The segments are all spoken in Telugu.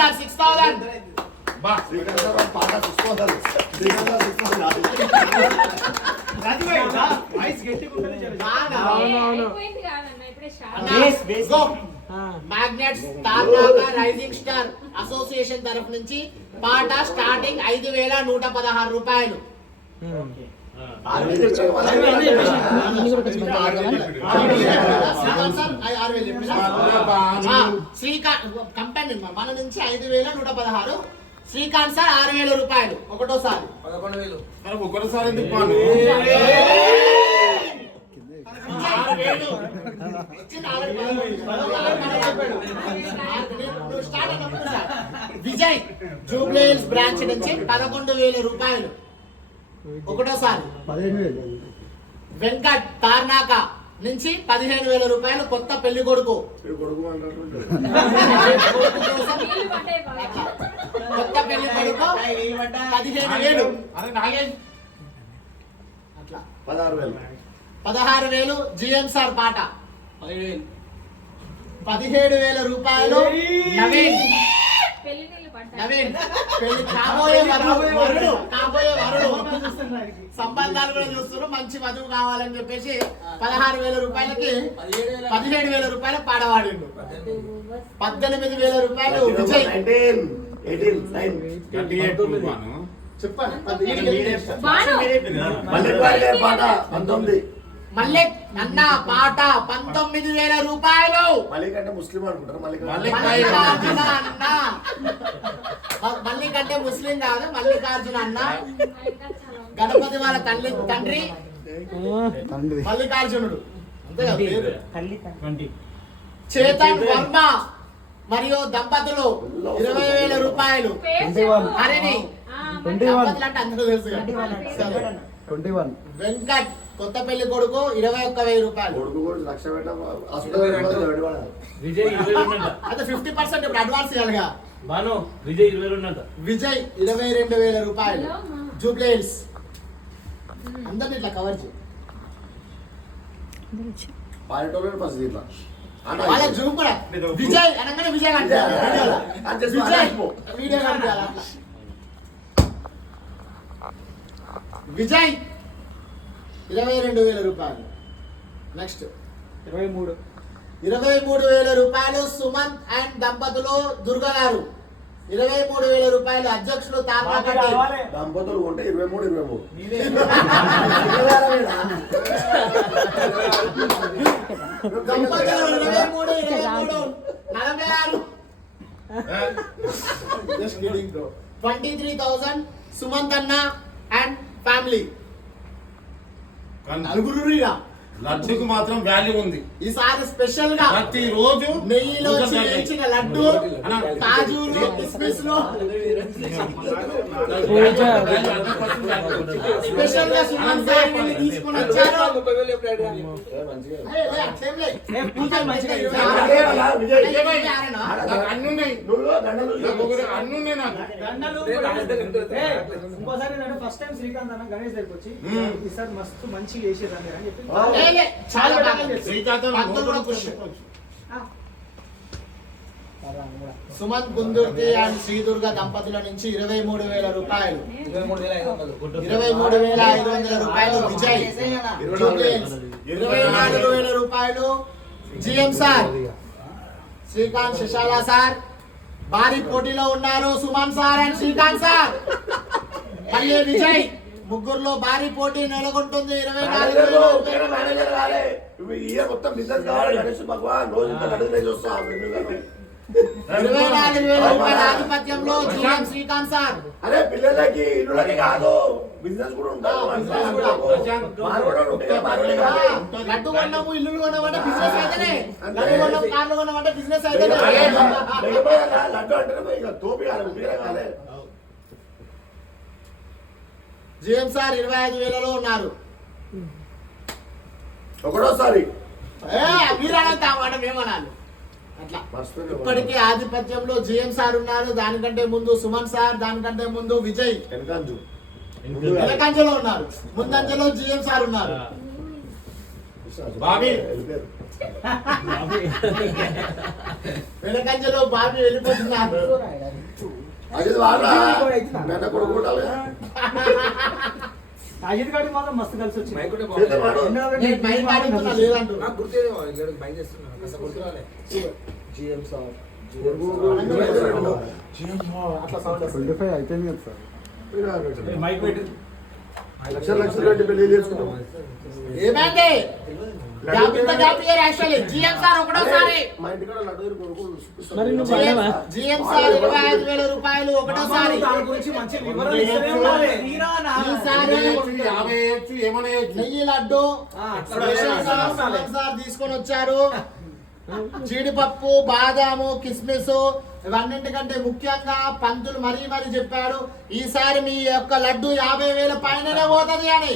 సార్ 6000 బా శ్రీకాంత్ సార్ పాట 6000 Srikanth sir 6000 magnets Tarnaka rising star association తరఫు నుంచి పాట స్టార్టింగ్ 5116 రూపాయలు. శ్రీకాంత్ కంపెనీ మన నుంచి 5116. శ్రీకాంత్ సార్ 6000 రూపాయలు ఒకటోసారి. 11,000 ఒకటోసారి ఎందుకు పాను? విజయ్ జూబ్లీ హిల్స్ బ్రాంచ్ నుంచి 11,000 రూపాయలు ఒకటోసారి. వెంకట్ తార్నాక నుంచి 15,000 రూపాయలు కొత్త పెళ్లి కొడుకు. కొత్త పెళ్లి కొడుకు 15,000. అట్లా 16,000. జిఎం సార్ పాట 17,000 రూపాయలు. నవీన్ పెళ్లి కాబోయే వరుడు సంబంధాలు కూడా చూస్తున్నారు, మంచి వధువు కావాలని చెప్పేసి 16,000 రూపాయలకి 17,000 రూపాయలు పాడవాడిండు. 18,000 రూపాయలు విజయ్. చెప్పండి మల్లిక్ అన్న పాట 19,000 రూపాయలు. మల్లిక్ అంటే ముస్లిం అనుకుంటారు. మల్లికార్జున అన్న, మల్లిక్ అంటే ముస్లిం కాదు, మల్లికార్జున అన్న. గణపతి వాళ్ళ తండ్రి మల్లికార్జునుడు, అంతే కదా పేరు. చేతన్ వర్మ మరియు దంపతులు 20,000 రూపాయలు. హరిణి దంపతులు అంటే అందరూ తెలుసు. వెంకట్ కొత్త పెళ్లి కొడుకు 21,000 రూపాయలు. అదే 50% ఇప్పుడు అడ్వాన్స్ ఇవ్వాలిగా. విజయ్ 22 విజయ్ 22,000 రూపాయలు. జూబ్లీ హిల్స్ అందరిని ఇట్లా కవర్ చేయి. వాళ్ళ జూమ్ కూడా విజయ్ అనగానే విజయ్ కనిపించాలి. వీడియో కనిపించాలి అట్లా. విజయ్ 22,000 రూపాయలు. నెక్స్ట్ 23,000 రూపాయలు. సుమంత్ అండ్ దంపతులు దుర్గా గారు 23,000 రూపాయలు. అధ్యక్షులు తార్నాకటి దంపతులు ఉంటే 23 దంపతులు 46. 23,000 సుమంత్ అన్న అండ్ ఫ్యామిలీ. నలుగురు లడ్డుకు మాత్రం వాల్యూ ఉంది. ఈసారి స్పెషల్ గా ప్రతి రోజు నెయ్యిలో చేయించిన లడ్డు, కాజులు, కిస్మిస్ లో స్పెషల్ గా సుమన్ సార్ తీసుకొని వచ్చారు. ఫస్ట్ టైం శ్రీకాంత్ అన్న గణేష్ దగ్గరికి వచ్చి ఈసారి మస్తు మంచిగా చేసేదాన్ని అని చెప్పి చాలా సుమంత్ గుందుర్తి అండ్ శ్రీదుర్గ దంపతుల నుంచి 23,000 రూపాయలు. 23,500 రూపాయలు. విజయ్ 24,000 రూపాయలు. జిఎం సార్ శ్రీకాంత్ శశాల సార్ భారీ పోటీలో ఉన్నారు. Suman sir and Srikanth sir. మళ్ళీ విజయ్ ముగ్గురులో భారీ పోటీ నెలకొంటుంది. 24,000 మొత్తం బిజినెస్ కావాలి. గణేష్ భగవాన్ రోజు 24,000 రూపాయల ఆధిపత్యంలో జిఎం శ్రీకాంత్ సార్. అరే పిల్లలకి ఇల్లులకి కాదు, బిజినెస్ కూడా ఉంటారు. లడ్డు కొన్నాము, ఇల్లు కొన్నామంటే బిజినెస్ అయితేనే. లడ్డు కొన్నాము, కార్లు కొన్నామంటే బిజినెస్ అయితేనే. లడ్డు అంటే తోపి కాలే. జిఎం సార్ 25,000లో ఉన్నారు. ఒకటోసారి మీరు అనంత మేమనాలి అట్లా. ఇప్పటికీ ఆధిపత్యంలో జిఎం సార్ ఉన్నారు. దానికంటే ముందు సుమన్ సార్, దానికంటే ముందు విజయ్ వెనకంజలో ఉన్నారు. ముందంజలో జిఎం సార్ ఉన్నారు. బాబీ. వెళ్ళిపోయారు. వెనకంజలో బాబీ వెళ్ళిపోతున్నారు. అది వాళ్ళ మెన్న కొడుకు ఉండాలి కదా. అజిత్ గారికి మాత్రం మస్తు కలిసి వచ్చింది. చేద్దాం వాడు. నేను బైక్ ఆడుతున్నా లేదంటూ మైక్ పెట్టి లక్షలు పెట్టి పెళ్లి చేసుకుంటాం. ఏమైంది జిఎం సార్ ఒకటోసారి మా ఇంటికాడ లడ్డు కొడుకు జిఎం సార్ 25,000 రూపాయలు ఒకటోసారి దాని గురించి మంచి వివరాలు ఇస్తూనే ఉండాలి. ఈసారి 50 వేయొచ్చు, ఏమైనా వేయొచ్చు. నెయ్యి లడ్డు స్పెషల్ గా సుమన్ సార్ తీసుకొని వచ్చారు. జీడిపప్పు, బాదాము, కిస్మిస్ ఇవన్నింటికంటే ముఖ్యంగా పంతులు మరీ చెప్పాడు ఈసారి మీ యొక్క లడ్డు 50,000 పైననే పోతుంది అని.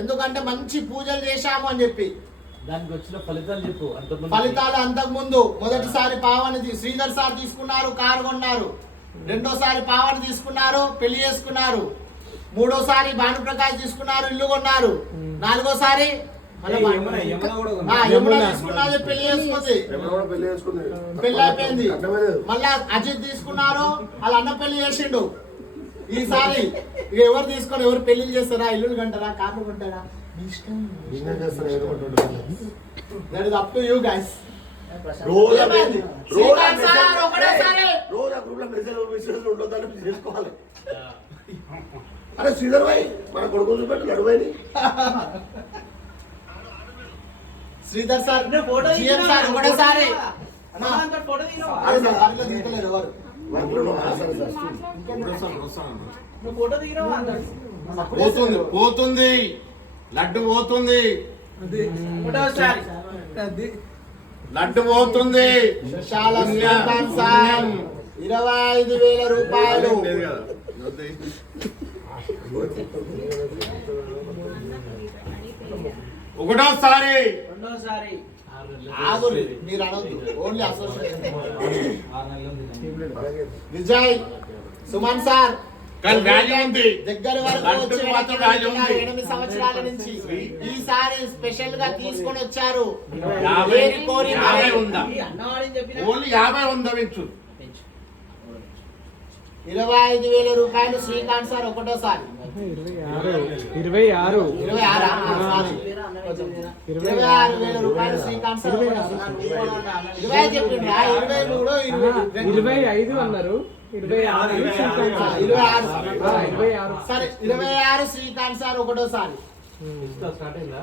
ఎందుకంటే మంచి పూజలు చేశాము అని చెప్పి. దానికి వచ్చిన ఫలితాలు చెప్పు. ఫలితాలు అంతకు ముందు మొదటిసారి పావని శ్రీధర్ సార్ తీసుకున్నారు, కారు కొన్నారు. రెండోసారి పావని తీసుకున్నారు, పెళ్లి చేసుకున్నారు. మూడోసారి భానుప్రకాష్ తీసుకున్నారు, ఇల్లు కొన్నారు. నాలుగోసారి యమున తీసుకున్నారు, పెళ్లి చేసుకుంది, పెళ్లి చేసుకుంది. పెళ్లి అయిపోయింది. మళ్ళా అజిత్ తీసుకున్నారు, వాళ్ళ అన్న పెళ్లి చేసిండు. ఈసారి ఇక ఎవరు తీసుకొని ఎవరు పెళ్లి చేస్తారా, ఇల్లు కంటారా, కార్లు కొంటారా, మీ ఇష్టం. That is up to you guys. రోజు శ్రీకాంత్ సార్ ఒకటేసారి. రోజు ఆ గ్రూప్ లో మెసేజ్ ఉండొద్దని చేసుకోవాలి. అరే శ్రీధర్ భాయ్ మన కొడుకు చూపెట్టు లడ్డు భాయ్ని. శ్రీధర్ సార్ జిఎం సార్ ఒకటేసారి. అరే సార్ దాంట్లో తీయలేరు ఎవరు. పోతుంది పోతుంది లడ్డు పోతుంది, లడ్డు పోతుంది. విశాల శ్రీకాంత్ సార్ 25,000 రూపాయలు. ఒకటోసారి ఆగురు మీరు అనొద్దు, only association. Vijay Suman sir కానీ వాల్యూ ఉంది. దగ్గర వరకు లడ్డుకు వచ్చి మాత్రం వాల్యూ ఉంది. 8 సంవత్సరాల నుంచి ఈసారి స్పెషల్ గా తీసుకొని వచ్చారు. 50 ఉందా? ఓన్లీ 50 ఉందా? పెంచు. 25,000 రూపాయలు శ్రీకాంత్ సార్ ఒకటోసారి. 26 26,000 రూపాయలు శ్రీకాంత్ సార్ ఒకటోసారి. 20 చెప్పిండ్రా, 23, 25 అన్నారు. 26 శ్రీకాంత్ సార్. 26 సరే 26 శ్రీకాంత్ సార్ ఒకటోసారి. స్టార్ట్ అయిందా?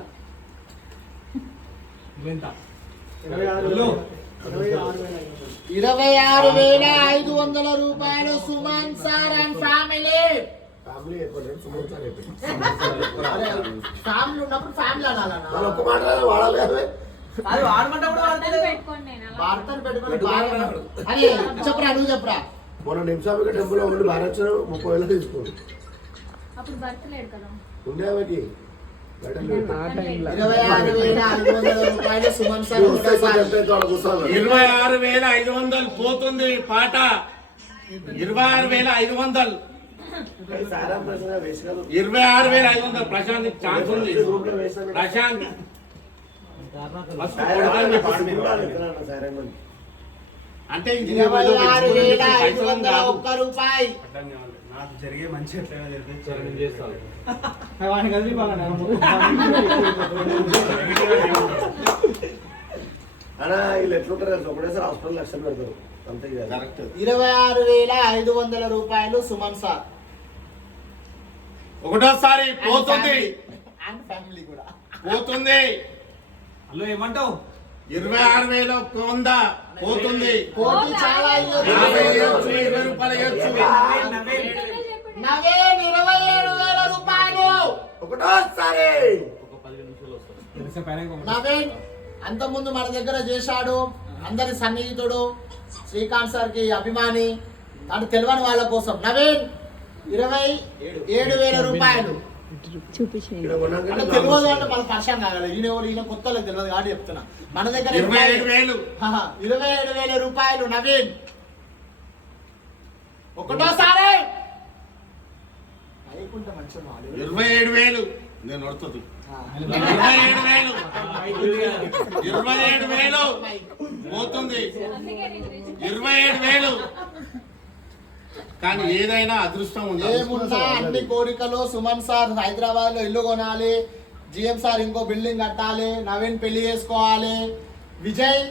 26,500 రూపాయలు Suman sir and family. Family అయిపోయింది సుమన్ సార్ అయిపోయింది. ఫ్యామిలీ ఉన్నప్పుడు ఫ్యామిలీ అనాలన్నా. వాళ్ళు ఒక్క మాట వాడాలి కదా. భారతను పెట్టుకొని అని చెప్పురా, నువ్వు చెప్పురా. మొన్న నిమిషామిక టెంపుల్ ఉండి భారత్ 30,000 తీసుకోండి. అప్పుడు బర్త్లేడు కదా. ఉండే ఆమెకి 26,500 రూపాయలు సుమన్ సార్ ఒకటోసారి. 26,500 పోతుంది పాట. 26,500 26,500 ప్రశాంత్ ఛాన్స్ ఉంది. ప్రశాంత్ ఫస్ట్ కొడతాను మీ పాట మీద. అంటే ఇది 26,501 రూపాయి. నాకు జరిగే మంచి ఎట్లయినా నేను చేస్తాను. వాడిని కలిపి అన్నా వీళ్ళు ఎట్లుంటారు కదా ఒకటేసారి హాస్పిటల్ లక్షలు పెడతారు అంతే కదా. కరెక్ట్. 26,500 రూపాయలు సుమన్ సార్ ఒకటోసారి పోతుంది అండ్ ఫ్యామిలీ కూడా పోతుంది. హలో ఏమంటావు? 26,100 పోతుంది. కోటి చాలా 50 ఇవ్వచ్చు, 20 రూపాయలు ఇవ్వచ్చు. నవీన్ 27,000 రూపాయలు. ఒకటోసారి ఒక 15 నిమిషాలు వస్తాను. నవీన్ అంత ముందు మన దగ్గర చేశాడు, అందరి సన్నిహితుడు, శ్రీకాంత్ సార్ కి అభిమాని. అంటే తెలియని వాళ్ళ కోసం నవీన్ 27,000 రూపాయలు. అంటే తెలియదు అంటే మన పరిచయం కాగల. ఈయన కొత్తలో తెలియదు కాబట్టి చెప్తున్నా. మన దగ్గర 27,000 27,000 రూపాయలు నవీన్ ఒకటోసారి. 27,000 నేను నడుతుంది ఆ. 27,000 27,000 పోతుంది 27,000. కానీ ఏదైనా అదృష్టం ఉండాలి. ఏమున్నా అన్ని కోరికలు సుమన్ సార్ హైదరాబాద్ లో ఇల్లు కొనాలి, జిఎం సార్ ఇంకో బిల్డింగ్ కట్టాలి, నవీన్ పెళ్లి చేసుకోవాలి, విజయ్